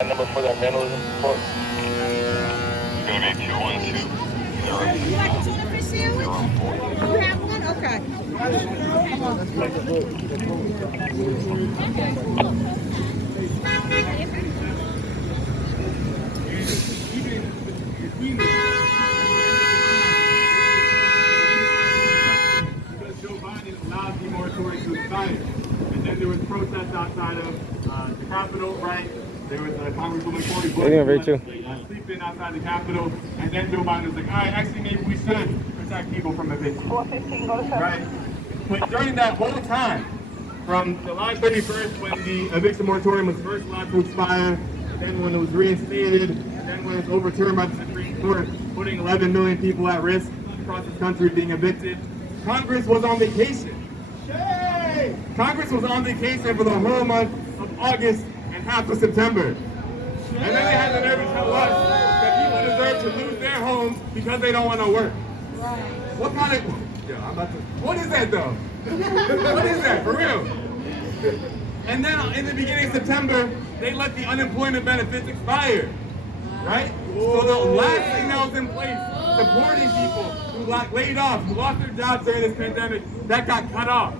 Number for that vandalism report. It's gonna be 212. You like a tuna fish sandwich? You have one? Okay. Because Joe Biden allowed the moratorium to expire. And then there was protests outside of the Capitol, right? There was Congresswoman Cory Bush sleeping outside the Capitol. And then Joe Biden was like, all right, actually, maybe we should protect people from eviction. 415, go to 7. Right? But during that whole time, from July 31st, when the eviction moratorium was first allowed to expire, and then when it was reinstated, and then when it was overturned by the Supreme Court, putting 11 million people at risk across this country being evicted, Congress was on vacation. Yay! Congress was on vacation for the whole month of August and half of September. And then they had the nerve to tell us that people deserve to lose their homes because they don't want to work. What kind of... What is that though? What is that, for real? And then in the beginning of September, they let the unemployment benefits expire, right? So the last thing that was in place, supporting people who got laid off, who lost their jobs during this pandemic, that got cut off.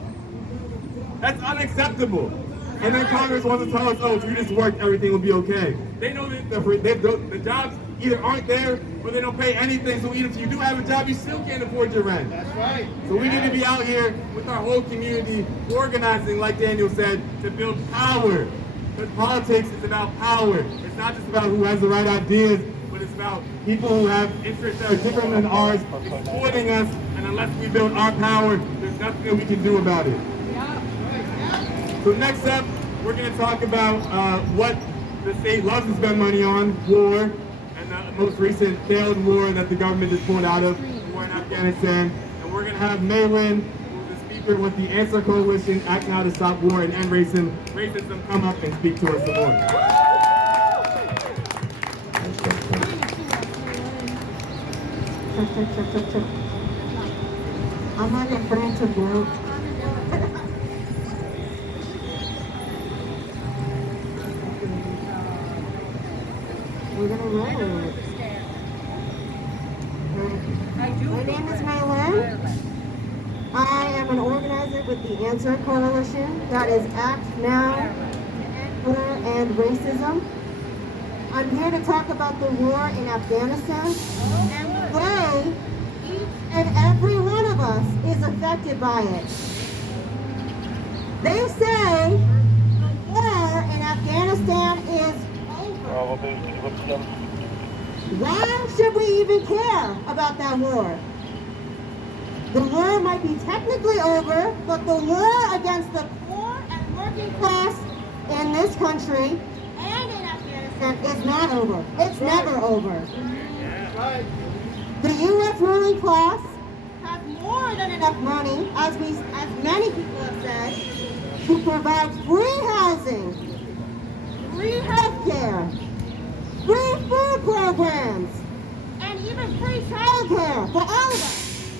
That's unacceptable. And then Congress wants to tell us, oh, if you just work, everything will be okay. They know that the jobs either aren't there or they don't pay anything, so even if you do have a job, you still can't afford your rent. That's right. So we need to be out here with our whole community, organizing, like Daniel said, to build power. Because politics is about power. It's not just about who has the right ideas, but it's about people who have interests that are different than ours, exploiting us, and unless we build our power, there's nothing that we can do about it. So next up, we're going to talk about what the state loves to spend money on, war, and the most recent failed war that the government just pulled out of, war in Afghanistan. And we're going to have Maylin, who's the speaker with the Answer Coalition, Act Now to Stop War and End Racism, come up and speak to us some more. I'm not a friend to go. We're gonna roll it. My name is Maylin. I am an organizer with the Answer Coalition, that is Act Now to End Racism. I'm here to talk about the war in Afghanistan, and today, each and every one of us is affected by it. They say the war in Afghanistan is over. Why should we even care about that war? The war might be technically over, but the war against the poor and working class in this country and in Afghanistan is not over. It's never over. The U.S. ruling class has more than enough money, as many people have said, to provide free housing, free health care, free food programs, and even free child care for all of us.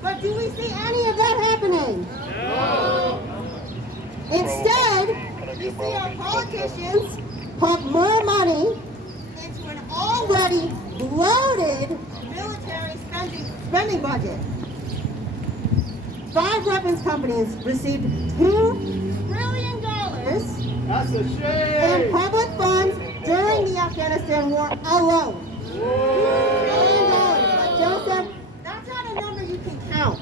But do we see any of that happening? No. Instead, we see our politicians pump more money into an already bloated military spending budget. 5 weapons companies received $2 trillion That's a shame. in public funds during the Afghanistan war alone. $2 trillion. Like Joe said, that's not a number you can count.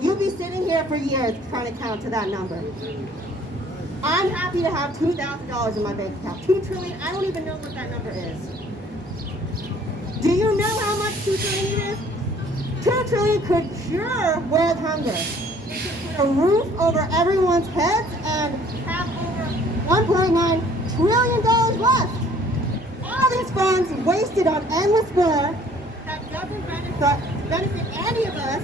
You'll be sitting here for years trying to count to that number. I'm happy to have $2,000 in my bank account. $2 trillion, I don't even know what that number is. Do you know how much $2 trillion is? $2 trillion could cure world hunger. It could put a roof over everyone's heads and have over $1.9 trillion left. All these funds wasted on endless war that doesn't benefit any of us,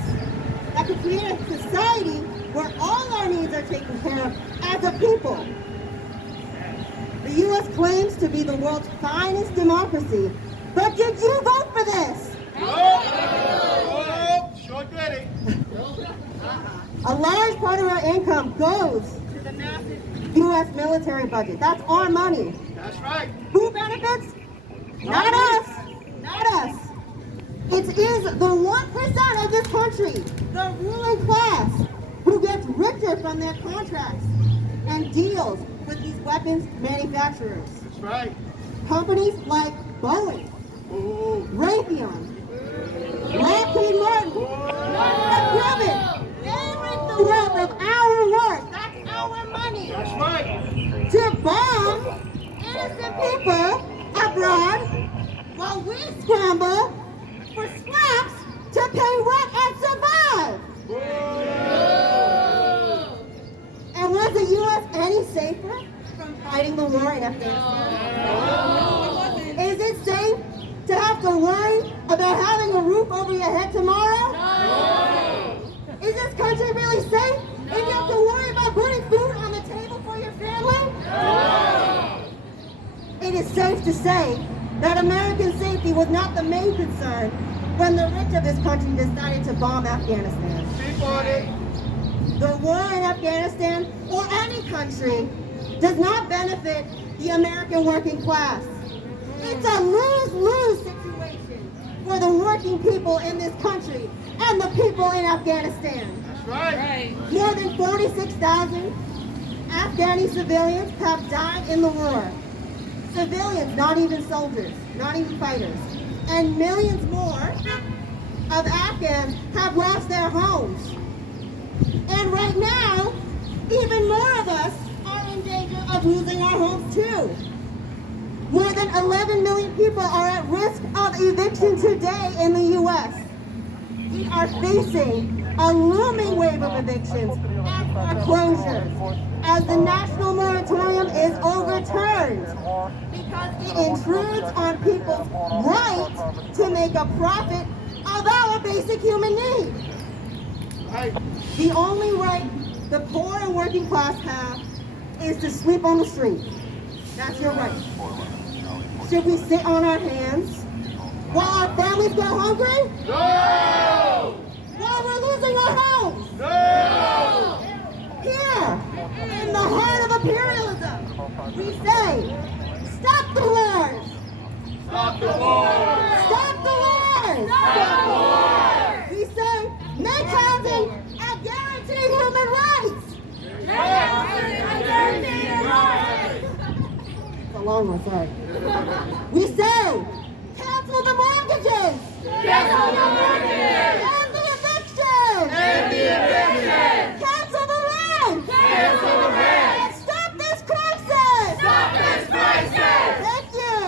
that could create a society where all our needs are taken care of as a people. The U.S. claims to be the world's finest democracy, but did you vote for this? Oh, sure did it. A large part of our income goes to the massive U.S. military budget. That's our money. That's right. Who The 1% of this country, the ruling class, who gets richer from their contracts and deals with these weapons manufacturers. That's right. Companies like Boeing, Raytheon, Lockheed Martin, Northrop Grumman, they reap the wealth of our work. That's our money. That's right. To bomb innocent people abroad while we scramble for scraps to pay rent and survive. And was the U.S. any safer from fighting the war in Afghanistan? Is it safe to have to worry about having a roof over your head tomorrow? Is this country really safe if you have to worry about putting food on the table for your family? It is safe to say that American safety was not the main concern when the rich of this country decided to bomb Afghanistan. Speak on it. The war in Afghanistan, or any country, does not benefit the American working class. It's a lose-lose situation for the working people in this country and the people in Afghanistan. That's right. More than 46,000 Afghani civilians have died in the war. Civilians, not even soldiers, not even fighters. And millions more of Afghans have lost their homes. And right now, even more of us are in danger of losing our homes too. More than 11 million people are at risk of eviction today in the U.S. We are facing a looming wave of evictions and foreclosures as the national moratorium is overturned because it intrudes on people's right to make a profit of our basic human needs. The only right the poor and working class have is to sleep on the street. That's your right. Should we sit on our hands while our families go hungry? No! While we're losing our homes? No! Here, in the heart of imperialism, we say, stop the wars! Stop the war! Stop the wars! Stop the war! We say, make housing and guarantee human rights! It's a long one, sorry. We say, cancel the mortgages! Cancel the mortgages! End the evictions! End the evictions! Cancel the rent! Cancel the rent! And stop this crisis! Stop this crisis! Thank you!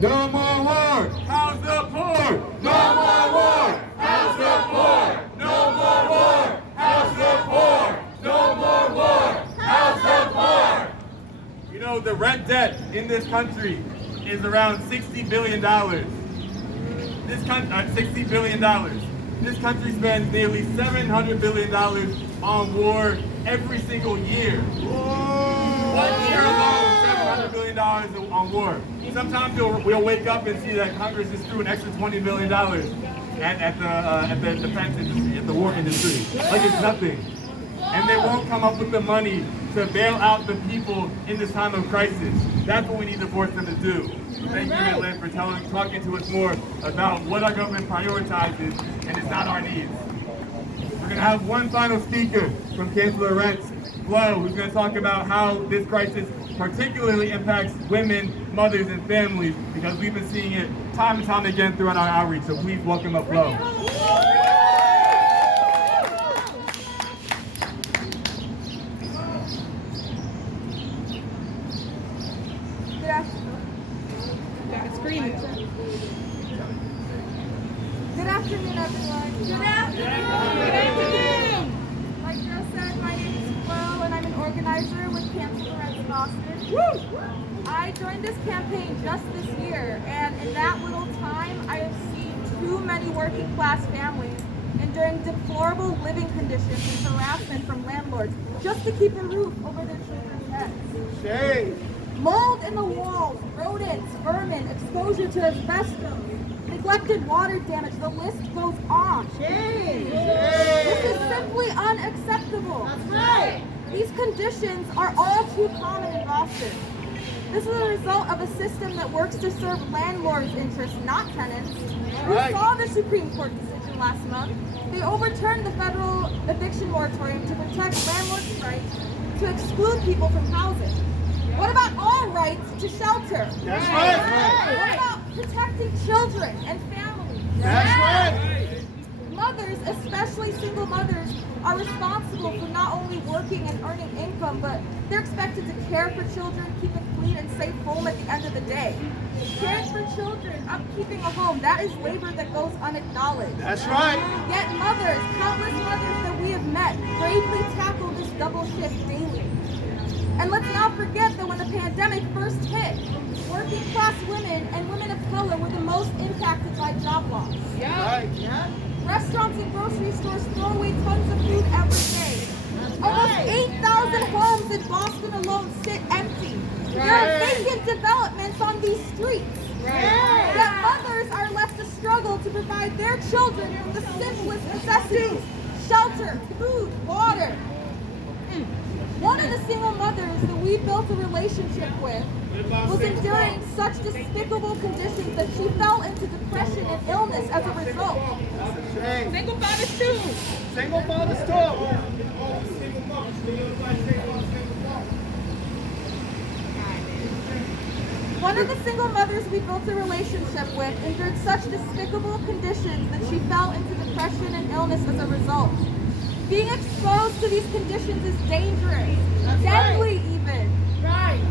No more war! How's the poor? No more war! How's the poor? No more war! How's the poor? No more war! How's the poor? You know, the rent debt in this country is around $60 billion. $60 billion. This country spends nearly $700 billion on war every single year. 1 year alone, $700 billion on war. Sometimes we'll wake up and see that Congress just threw an extra $20 billion at the defense industry, at the war industry, like it's nothing. And they won't come up with the money to bail out the people in this time of crisis. That's what we need to force them to do. So thank you, Atlanta, for talking to us more about what our government prioritizes, and it's not our needs. We're going to have one final speaker from Chancellor Rent's Flo, who's going to talk about how this crisis particularly impacts women, mothers, and families, because we've been seeing it time and time again throughout our outreach. So please welcome up Flo. Good afternoon, everyone. Good afternoon. Like Joe said, my name is Flo, and I'm an organizer with Cancel the Rent in Boston. I joined this campaign just this year, and in that little time, I have seen too many working class families enduring deplorable living conditions and harassment from landlords just to keep a roof over their children's heads. Shame. Mold in the walls, rodents, vermin, exposure to asbestos, neglected water damage, the list goes on. Shame! This is simply unacceptable. That's right! These conditions are all too common in Boston. This is a result of a system that works to serve landlords' interests, not tenants. We saw the Supreme Court decision last month. They overturned the federal eviction moratorium to protect landlords' rights to exclude people from housing. What about our rights to shelter? That's right. What about protecting children and families? That's right. Mothers, especially single mothers, are responsible for not only working and earning income, but they're expected to care for children, keep a clean and safe home at the end of the day. Caring for children, upkeeping a home, that is labor that goes unacknowledged. That's right. Yet mothers, countless mothers that we have met, bravely tackle this double shift daily. And let's not forget that when the pandemic first hit, working class women and women of color were the most impacted by job loss. Right. Restaurants and grocery stores throw away tons of food every day. Almost 8,000 homes in Boston alone sit empty. There are vacant developments on these streets. Yet mothers are left to struggle to provide their children with the simplest necessities: shelter, food, water. One of the single mothers that we built a relationship with was enduring such despicable conditions that she fell into depression and illness as a result. Single fathers too. Single fathers too. One of the single mothers we built a relationship with endured such despicable conditions that she fell into depression and illness as a result. Being exposed to these conditions is dangerous, deadly even.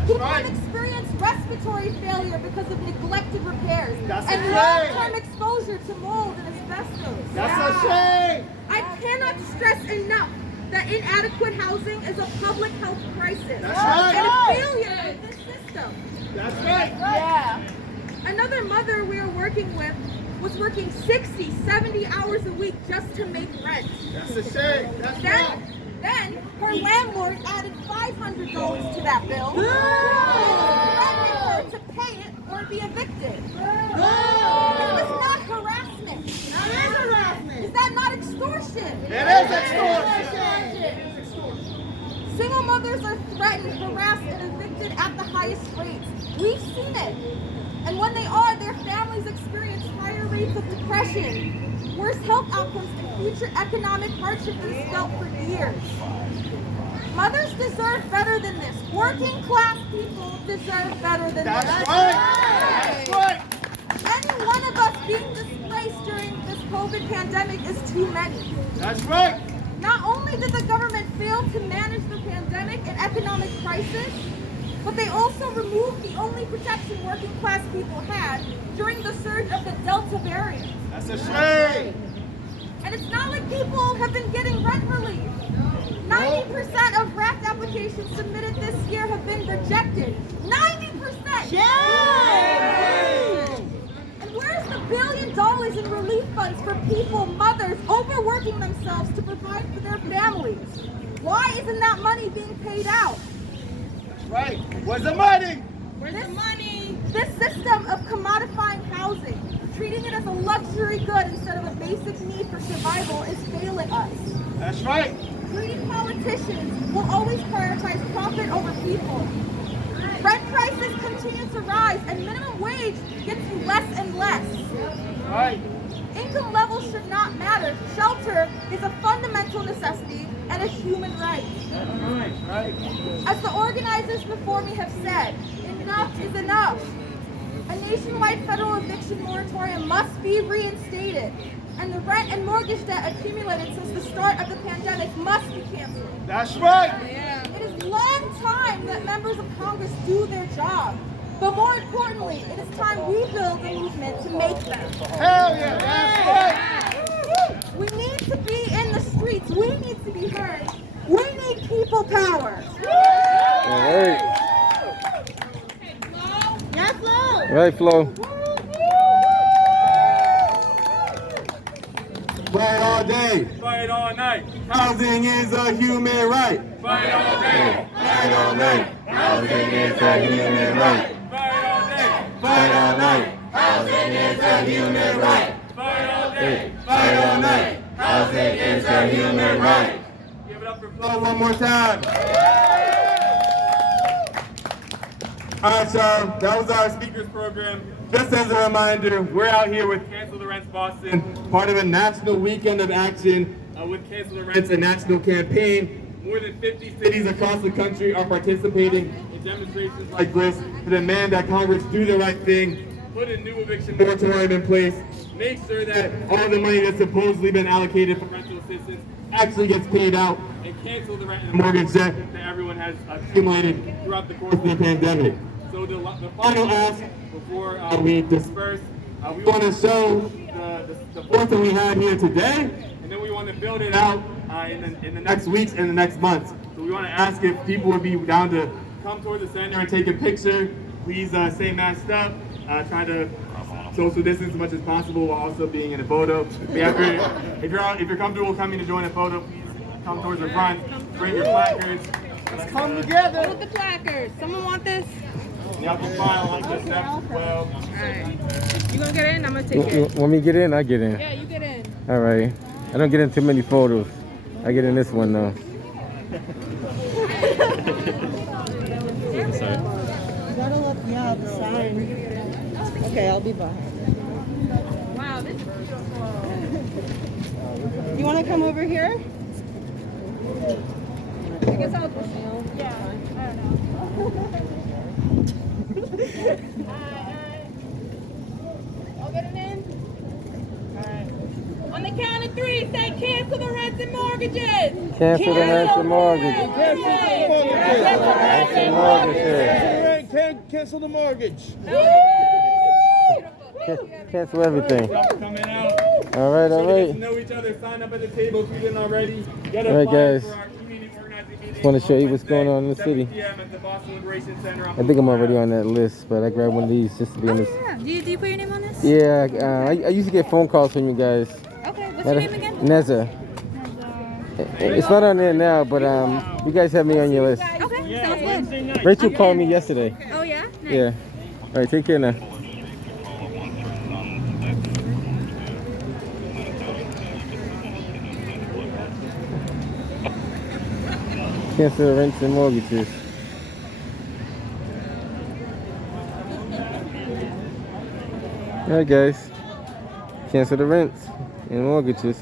People have experienced respiratory failure because of neglected repairs and long-term exposure to mold and asbestos. That's a shame. I cannot stress enough that inadequate housing is a public health crisis That's right. and a failure of this system. That's right. Yeah. Another mother we are working with was working 60, 70 hours a week just to make rent. That's a shame. That's right. Then her landlord added $500 to that bill and threatened her to pay it or be evicted. This is not harassment. That is harassment. Is that not extortion? It is extortion. Single mothers are threatened, harassed, and evicted at the highest rates. We've seen it. And when they are, their families experience higher rates of depression, worse health outcomes, and future economic hardship than is felt for years. Mothers deserve better than this. Working class people deserve better than this. That's right. That's right. Any one of us being displaced during this COVID pandemic is too many. That's right. Not only did the government fail to manage the pandemic and economic crisis, but they also removed the only protection working class people had during the surge of the Delta variant. That's a shame. And it's not like people have been getting rent relief. 90% of RAC applications submitted this year have been rejected. 90%! Yay! And where's the $1 billion in relief funds for people, mothers, overworking themselves to provide for their families? Why isn't that money being paid out? Right. Where's the money? Where's the money? This system of commodifying housing, treating it as a luxury good instead of a basic need for survival, is failing us. That's right. Greedy politicians will always prioritize profit over people. Rent prices continue to rise and minimum wage gets less and less. Right. Income levels should not matter. Shelter is a fundamental necessity and a human right. Right. As the organizers before me have said, enough is enough. A nationwide federal eviction moratorium must be reinstated, and the rent and mortgage debt accumulated since the start of the pandemic must be canceled. That's right. It is long time that members of Congress do their job, but more importantly, it is time we build a movement to make them. Hell yeah. That's right. We need to be in the streets. We need to be heard. We need people power. All right. Yes, Flo. All right, Flo. Fight all day. Fight all night. Housing is a human right. Fight all day. Fight all night. Housing is a human right. Fight all day. Fight all night. Housing is a human right. Fight all day. Fight all night. Housing is a human right. Give it up for Flo. Flo, one more time. All right, y'all. That was our speakers program. Just as a reminder, we're out here with Cancel the Rents Boston, part of a national weekend of action with Cancel the Rents, a national campaign. More than 50 cities across the country are participating in demonstrations like this to demand that Congress do the right thing, put a new eviction moratorium in place, make sure that all the money that's supposedly been allocated for rental assistance actually gets paid out, and cancel the rent and mortgage debt that everyone has accumulated throughout the course of the pandemic. So the final ask before we disperse, we want to show the force that we had here today, and then we want to build it out in the next weeks and the next months. So we want to ask if people would be down to come toward the center and take a picture. Please stay masked up, try to social distance as much as possible while also being in a photo. If you're comfortable coming to join a photo, please come towards the front, bring your placards. Let's come together. With the placards. Someone want this? You have to file on the steps as well. Alright. You gonna get in? I'm gonna take it. When we get in, I get in. Yeah, you get in. All right. I don't get in too many photos. I get in this one though. Sorry. Gotta look, yeah, the sign. Okay, I'll be behind. Wow, this is beautiful. You want to come over here? I guess I'll yeah, I don't know. I'll get it in. Alright. On the count of 3, say cancel the rents and mortgages. Cancel the rents and mortgages. Cancel the mortgage. Cancel everything. Coming out. All right, all Get right. to know each other. Sign up at the table if you didn't already. Get All right, guys. for our community organizing meeting. Just want to show you what's going on in the 7 city. p.m. at the Boston Liberation Center. I think I'm already on that list, but I grabbed one of these just to be on this. Yeah. Do you put your name on this? Yeah, I used to get phone calls from you guys. Okay, what's your name again? Neza. It's not on there now, but you guys have me on your list. Okay, sounds good. Rachel called me yesterday. Oh yeah? Nice. Yeah. All right, take care now. Cancel the rents and mortgages. All right, guys. Cancel the rents and mortgages.